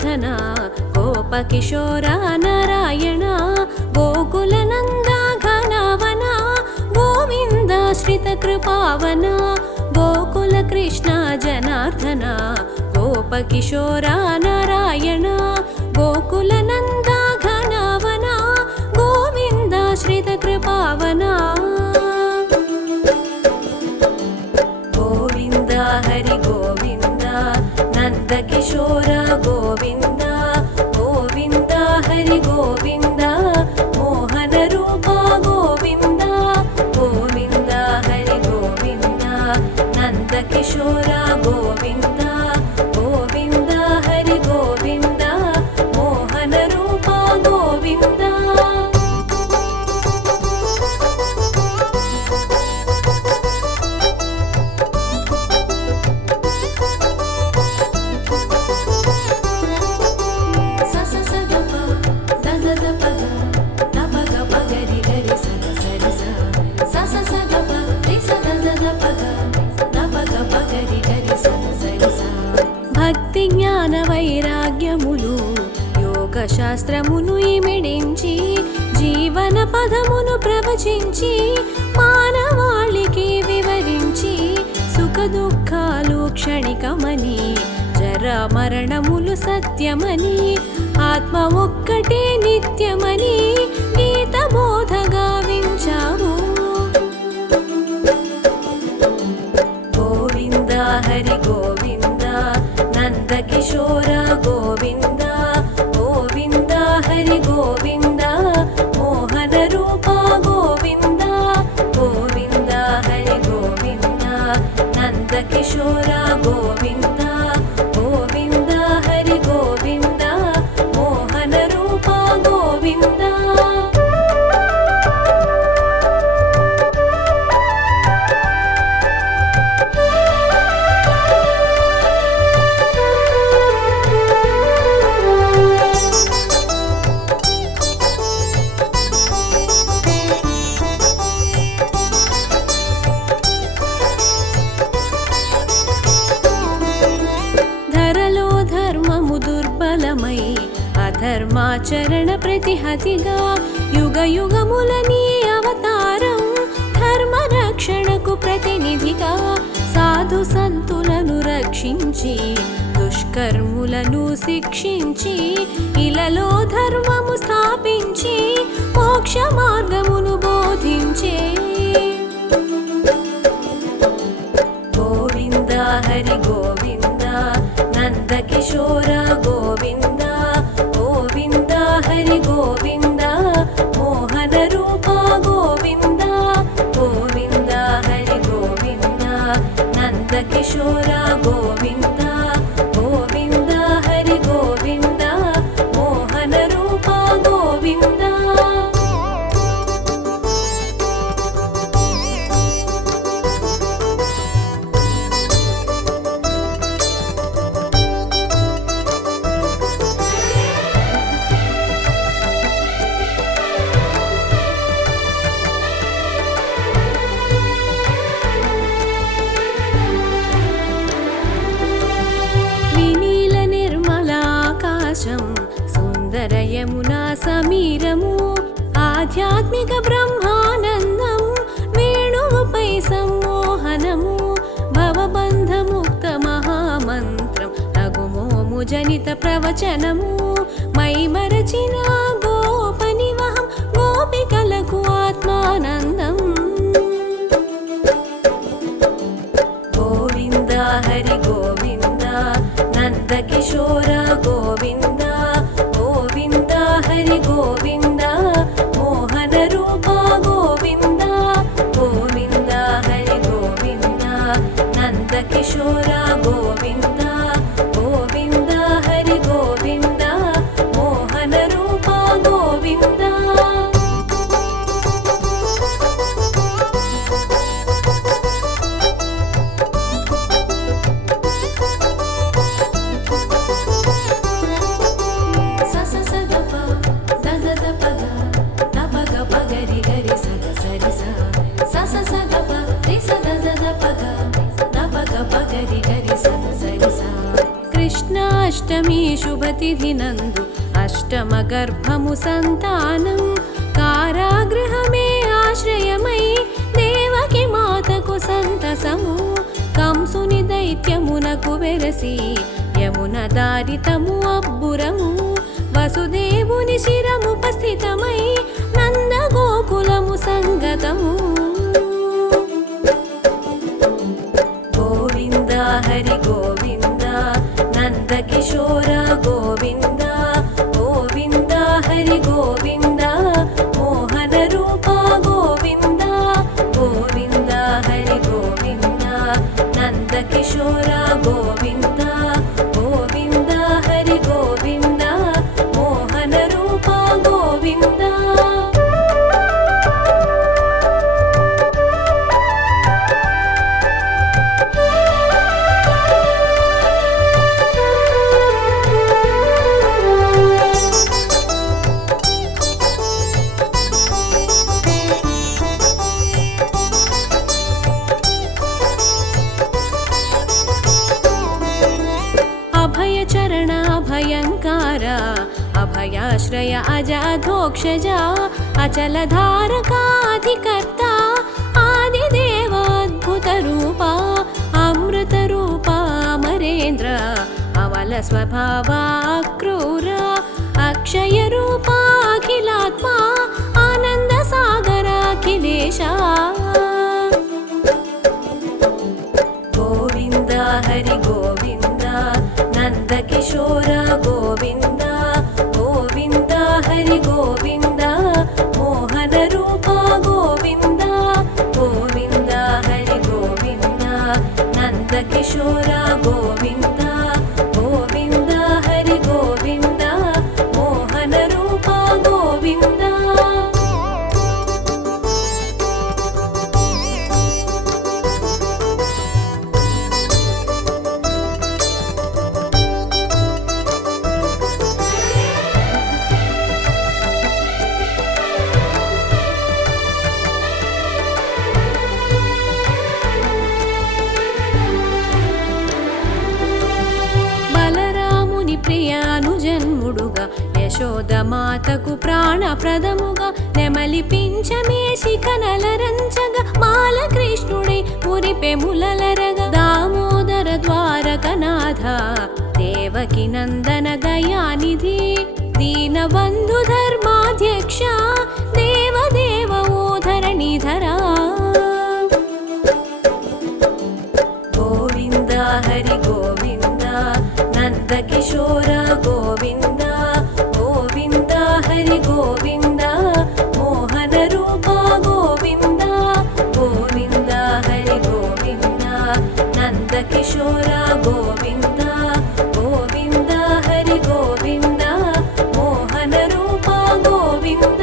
జనార్దన గోపకిశోర నారాయణ గోకులనంద ఘనవన గోవిందాశ్రిత కృపావన గోకుల కృష్ణ జనార్దన గోపకిశోర నారాయణ గోకులనంద ఘనవన గోవిందాశ్రిత కృపావన గోవింద హరి గోవింద నందకిశోర గోవింద గోవింద హరి గోవింద మోహన రూప గోవింద గోవింద హరి గోవింద నందకిశోర గోవింద గోవింద హరి గోవింద మోహన రూప గోవింద భక్తి జ్ఞాన వైరాగ్యములు యోగ శాస్త్రమును ఇమిడించి జీవన పదమును ప్రవచించి మానవాళికి వివరించి సుఖ దుఃఖాలు క్షణికమని జర మరణములు సత్యమని ఆత్మ ఒక్కటే నిత్యమని గీత బోధ గావించావు గోవింద హరి గోవింద నందకిశోర గోవింద గోవింద హరి గోవింద మోహన రూప గోవింద గోవింద హరి గోవింద నందకిశోర గోవింద గోవింద హరి గోవింద మోహన రూప గోవింద అధర్మాచరణ ప్రతిహతిగా యుగ యుగముల నీ అవతారం ధర్మ రక్షణకు ప్రతినిధిగా సాధు సంతులను రక్షించి దుష్కర్ములను శిక్షించి ఇలలో ధర్మము స్థాపించి మోక్ష మార్గమును బోధించే గోవింద హరి గోవింద నందకిశోర గోవింద గోవింద హరి గోవింద మోహన రూప గోవింద గోవింద హరి గోవింద నందకిశోర గోవింద గోవింద హరి గోవింద మోహన రూప గోవింద సుందర యమునా సమీరము ఆధ్యాత్మిక బ్రహ్మానందం వేణువుపై సమ్మోహనము భవబంధముక్త మహామంత్రం నగుమోము జనిత ప్రవచనము మైమరచిన గోపనివహం గోపికలకు ఆత్మానందం గోవింద హరి గోవింద నందకిశోర గోవింద గోవింద హరి గోవింద మోహన రూప గోవింద గోవింద హరి గోవింద నందకిశోర గోవింద గోవింద హరి గోవింద మోహన రూప అష్టమి శుభతిథి నందు అష్టమ గర్భము సంతానం కారాగృహమే ఆశ్రయమై దేవకి మాతకు సంతసము కంసుని దైత్యమునకు వెరసి యమున దారితము అబ్బురము వసుదేవుని శిరముపస్థితమై నంద గోకులము సంగతము గోవింద హరి గోవింద నంద కిశోర గోవింద గోవింద హరి గోవింద మోహన రూప గోవింద గోవింద హరి గోవింద నంద కిశోర గోవింద గోవింద హరి గోవింద మోహన రూప గోవింద అభయచరణ భయంకార అభయాశ్రయ అజాధోక్షజ అచలధారకాధికర్త ఆదిదేవ అద్భుత రూప అమృత రూప అమరేంద్ర అవల స్వభావ క్రూర అక్షయ రూప అఖిలాత్మ ఆనంద సాగర అఖిలేశ గోవింద హరి గోవింద నంద కిశోర గోవింద గోవింద హరి గోవింద మోహన రూప గోవింద గోవింద హరి గోవింద నంద కిశోర గోవింద గోవింద హరి గోవింద మోహన రూప గోవింద బలరాముని ప్రియానుజన్ముడుగా యశోదమాతకు ప్రాణప్రదముగా నెమలి పింఛమేసి కనలరంచగా బాలకృష్ణుడై మురిపెములలరగా దామోదర ద్వారకనాథ దేవకి నందన దయానిధి దీనబంధు ధర్మాధ్యక్ష దేవదేవ ఓ ధరణిధరా గోవింద హరి గోవింద నంద కిశోర గోవింద గోవింద హరి గోవింద మోహన రూప గోవింద గోవింద హరి గోవింద నంద కిశోర గోవింద గోవింద హరి గోవింద మోహన రూప గోవింద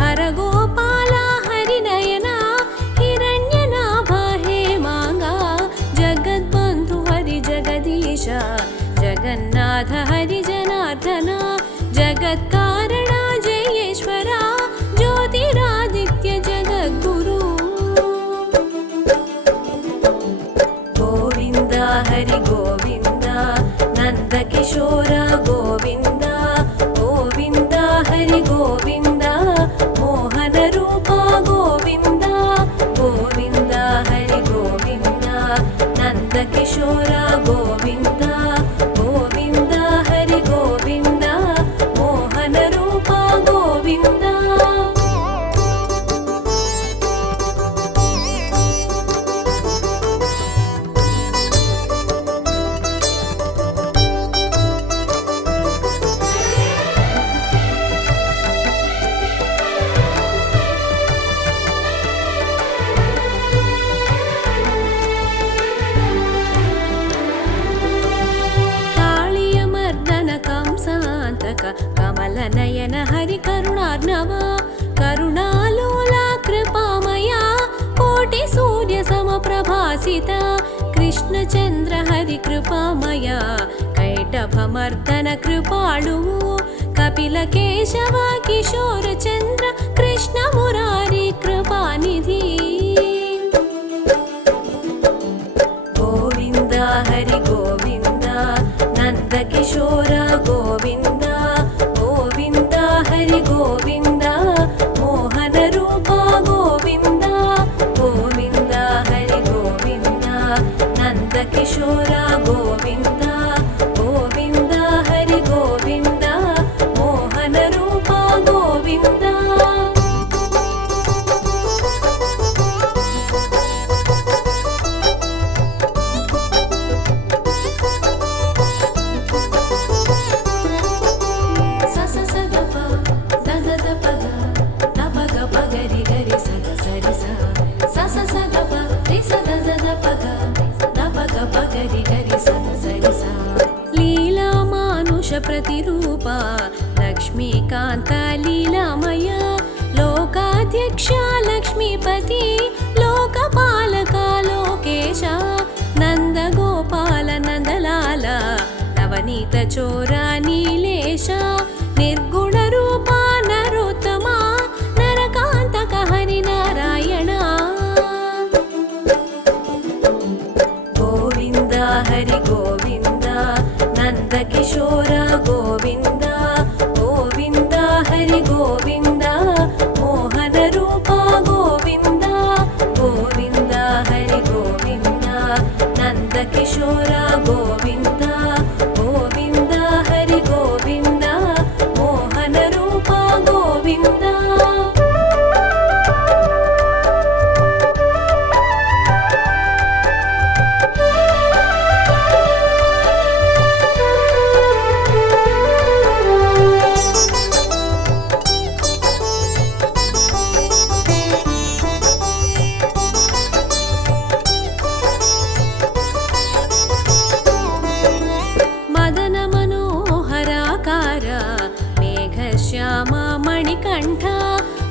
ಹರ ಗೋಪಾಲ ಹರಿನಯನ ಹಿರಣ್ಯನಾಭ ಹೇಮಾಂಗ ಜಗದ್ಬಂಧು ಹರಿ ಜಗದೀಶ ಜಗನ್ನಾಥ ಹರಿ ಜನಾರ್ದನ ಜಗತ್ಕಾರಣ ಜಯೇಶ್ವರ ಜ್ಯೋತಿರಾದಿತ್ಯ ಜಗದ್ಗುರು ಗೋವಿಂದ ಹರಿ ಗೋವಿಂದ ನಂದಕಿಶೋರ ಗೋವಿಂದ ಗೋವಿಂದ ಹರಿ ಗೋವಿಂದ ಮೋಹನ ರೂಪ ಗೋವಿಂದ ಗೋವಿಂದ ಹರಿ ಗೋವಿಂದ ನಂದಕಿಶೋರ ಗೋವಿಂದ ಗೋವಿಂದ ಹರಿ ಗೋವಿಂದ ಮೋಹನ ರೂಪ ಗೋವಿಂದ ಕಮಲನಯನ ಹರಿ ಕರುಣಾರ್ಣವ ಕರುಣಾಲೋಲ ಕೃಪಾಮಯ ಕೋಟಿ ಸೂರ್ಯ ಸಮಪ್ರಭಾಸಿತ ಕೃಷ್ಣಚಂದ್ರ ಹರಿ ಕೃಪಾಮಯ ಕೈಟಭಮರ್ದನ ಕೃಪಾಳುವು ಕಪಿಲ ಕೇಶವ ಕಿಶೋರ ಚಂದ್ರ ಕೃಷ್ಣ ಮುರಾರಿ ಕೃಪಾನಿಧಿ ಗೋವಿಂದ ಹರಿ ಗೋವಿಂದ ನಂದಕಿಶೋರ ಗೋವಿಂದ ಗೋವಿಂದ ಹರಿ ಗೋವಿಂದ ಮೋಹನ ರೂಪ ಗೋವಿಂದ ಗೋವಿಂದ ಹರಿ ಗೋವಿಂದ ನಂದಕಿಶೋರ ಗೋವಿಂದ ಗೋವಿಂದ ಹರಿ ಗೋವಿಂದ ಮೋಹನ ರೂಪ ಗೋವಿಂದ लीला मानुष प्रतिरूप लक्ष्मीकान्त लीलामय लोकाध्यक्ष लक्ष्मीपति लोकपालक लोकेश नन्दगोपाल नन्दलाल नवनीत चोर नीलेश निर्गुण रूप नरोत्तमा नरकान्तक हरिनारायण गोविंद हरि गोविंद नंदकिशोर गोविंद गोविंद हरि गोविंद मोहन रूप गोविंद गोविंद हरि गोविंद नंदकिशोर गोविंद गोविंद हरि गोविंद मोहन रूप गोविंद मणिकण्ठ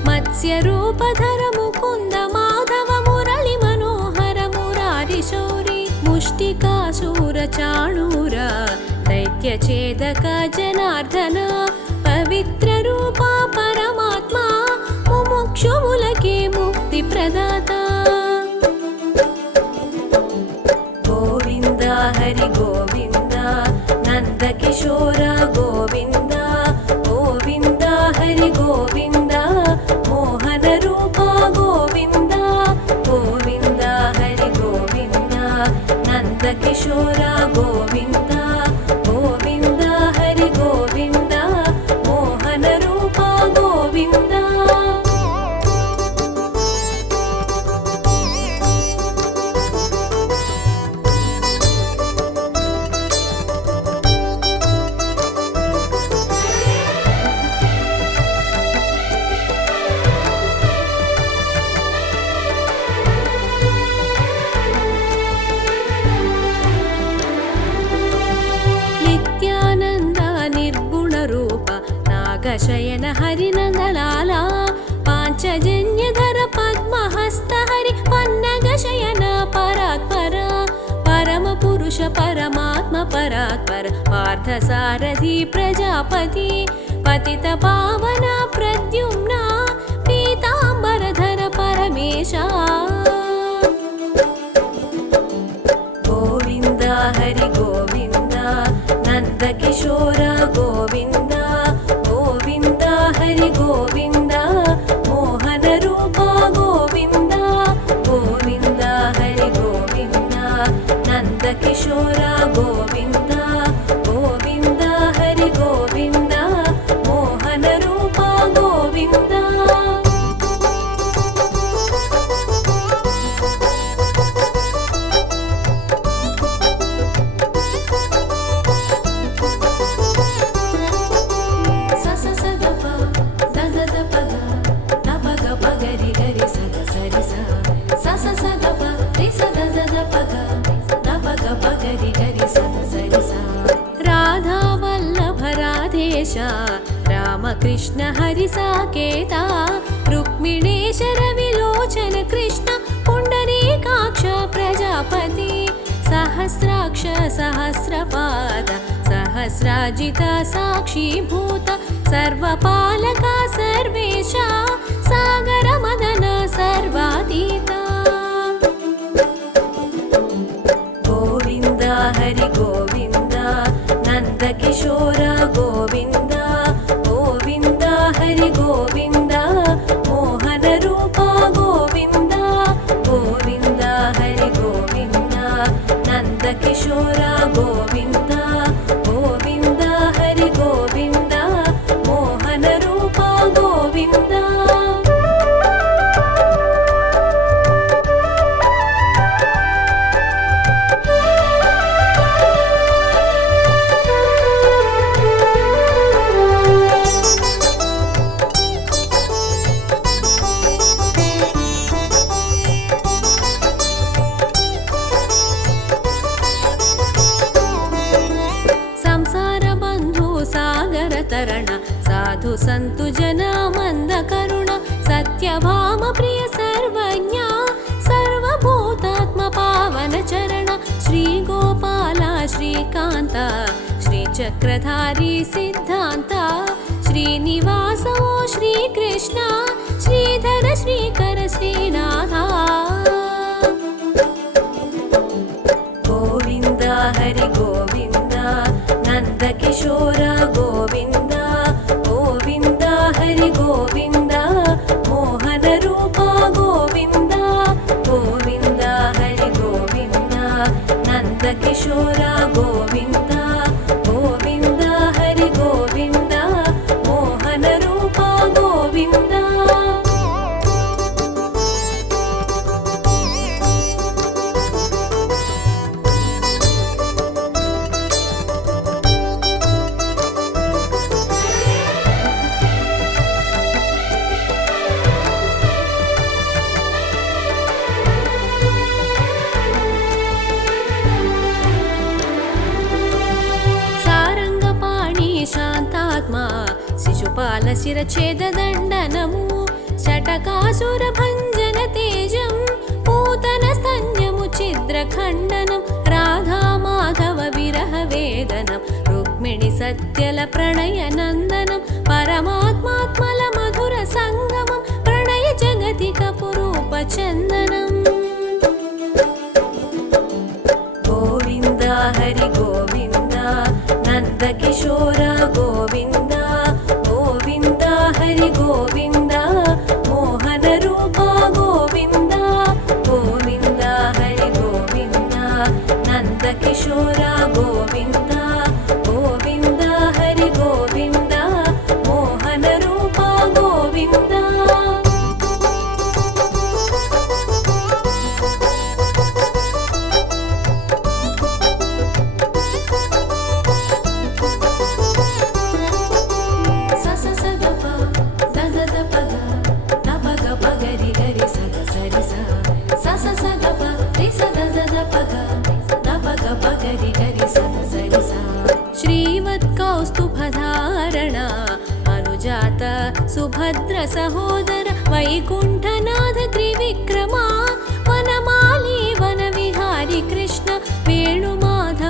मत्स्यरूपधर मुकुन्द माधव मुरळि मनोहर मुरारि शौरि मुष्टिकासूर चाणूर दैत्यछेदक जनार्दन पवित्र रूप परमात्मा मुमुक्षुमुलके मुक्ति प्रदाता गोविंद हरि गोविंद नंदकिशोर गोविंद गोविंद हरि गोविंद मोहन रूप गोविंद गोविंद हरि गोविंद नंदकिशोर गोविंद गोविंद हरि गोविंद मोहन रूप गोविंद परमात्म परात्पर पार्थसारथि प्रजापति पतित पावन प्रद्युम्न पीताम्बरधर परमेशा गोविन्द हरि गोविन्द नन्दकिशोर गोविन्द गोविन्द हरि गोविन्द मोहन रूप गोविन्द गोविन्द हरि गोविन्द नन्दकिशोर गोविन्द गोविन्द हरि गोविन्द मोहन रूप गोविन्द राधा वल्लभ राधेश रामकृष्ण हरि साकेता रुक्मिणेश रविलोचन कृष्ण पुण्डरीकाक्ष प्रजापति सहस्राक्ष सहस्रपाद सहस्राजित साक्षीभूत सर्वपालक सर्वेश सागर मदन सर्वातीता गोविन्द हरि गोविन्द नन्दकिशोर गोविन्द गोविन्द हरि गोविन्द मोहन रूप गोविन्द गोविन्द हरि गोविन्द नन्दकिशोर गोविन्द गोविन्द हरि गोविन्द मोहन रूप गोविन्द तरण साधु सन्तु जना मंद करुण सत्यभाम प्रिय सर्वज्ञ सर्वभूतात्म पावन चरण श्री गोपाल श्रीकान्त श्री चक्रधारी सिद्धान्त श्रीनिवास ओ श्री कृष्ण श्रीधर श्रीकर श्रीनाथ गोविन्द हरि गोविन्द नन्दकिशोर गोविन्द गोविन्द हरि गोविन्द मोहन रूप गोविन्द गोविन्द हरि गोविन्द नन्दकिशोर गोविन्द गोविन्द हरि गोविन्द मोहन रूप गोविन्द शिशुपाल शिरच्छेद दण्डनमु शटकासुर भञ्जन तेजं पूतन स्तन्यमु छिद्रखण्डनं राधा माधव विरह वेदनं रुक्मिणी सत्यल प्रणय नन्दनं परमात्मात्मल मधुर संगमं प्रणय जगति कपुरूप चन्दनम् गोविन्द हरि गोविन्द नन्दकिशोर गोविन्द गोविन्द हरि गोविन्द मोहन रूप गोविन्द गोविन्द हरि गोविन्द नन्दकिशोर गोविन्द गोविन्द हरि गोविन्द मोहन रूप गोविन्द श्रीवत्कौस्तुभधारण अनुजात सुभद्र सहोदर वैकुण्ठनाथ त्रिविक्रमा वनमाली वनविहारी कृष्ण वेणुमाधव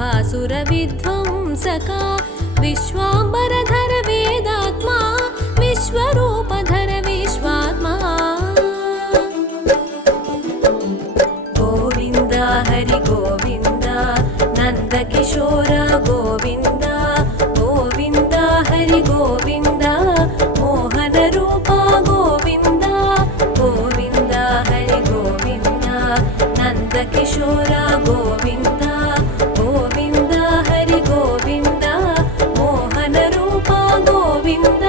शुभासुरविध्वंसका विश्वाम्बरधर वेदात्मा विश्वरूपधर विश्वात्मा गोविन्द हरि गोविन्द नन्दकिशोर गोविन्द गोविन्द हरि गोविन्द मोहनरूपा गोविन्द गोविन्द हरि गोविन्द नन्दकिशोर गोविन्द गोविन्द हरि गोविन्द मोहनरूपा गोविन्द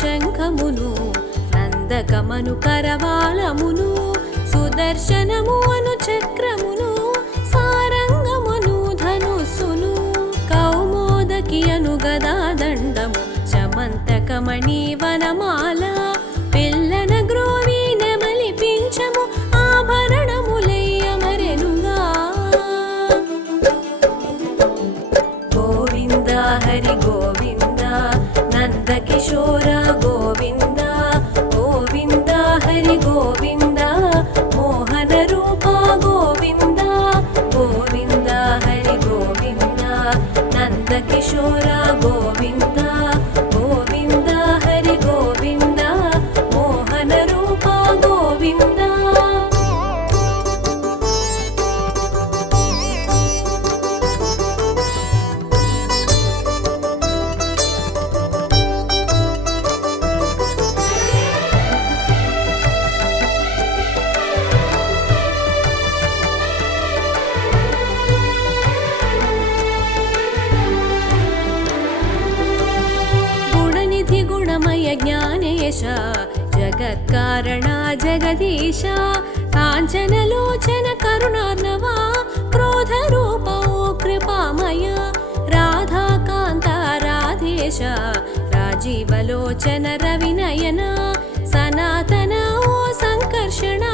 శంఖమును నందకమను కరవాలమును సుదర్శనము అను చక్రమును సారంగమును ధనుస్సును కౌమోదకి అను గదాదండము శమంతకమణి వనమాల పిల్లన గ్రోవి నెమలి పింఛము ఆభరణములయ్యమరెనుగా గోవింద హరి గోవింద नन्दकिशोर गोविन्द गोविन्द हरि गोविन्द मोहनरूपा गोविन्द गोविन्द हरि गोविन्द नन्दकिशोर गोविन्द गोविन्द हरि गोविन्द मोहनरूपा गोविन्द गुणमय ज्ञानेश जगत्कारणा जगदीश काञ्चनलोचन करुणार्णवा क्रोधरूपो कृपामय राधाकान्ता राधेश राजीवलोचन रविनयन सनातन ओ सङ्कर्षण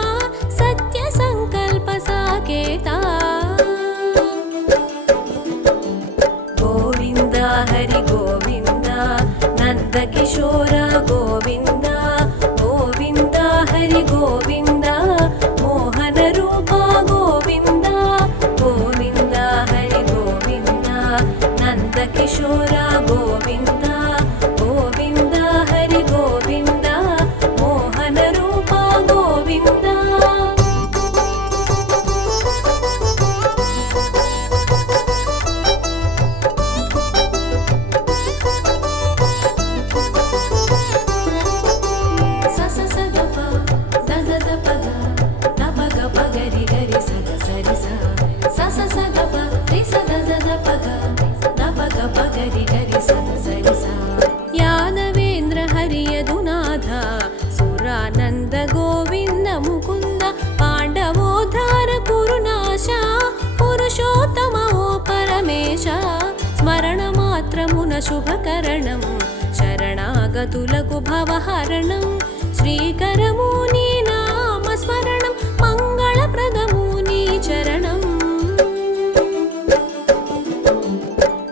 सत्यसङ्कल्प साकेता गोविन्द हरि गोविन्द नन्दकिशोर गोविन्द गोविन्द हरि गोविन्द मोहनरूपा गोविन्द गोविन्द हरि गोविन्द नन्दकिशोर गोविन्द गोविन्द हरि गोविन्द मोहनरूपा गोविन्द यादवेन्द्र हरियदुनाथ सुरानन्द गोविन्द मुकुन्द पाण्डवोद्धार कुरुनाश पुरुषोत्तम ओ परमेश स्मरणमात्रमुन शुभकरणं शरणागतुलकु भवहरणं श्रीकरमु नी नाम स्मरणं मङ्गलप्रदमु नी चरणम्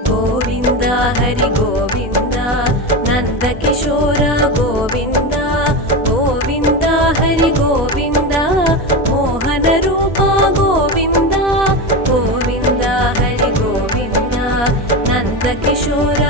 गोविन्द हरि गोविन्द नन्दकिशोर गोविन्द गोविन्द हरि गोविन्द मोहनरूपा गोविन्द गोविन्द हरि गोविन्द नन्दकिशोर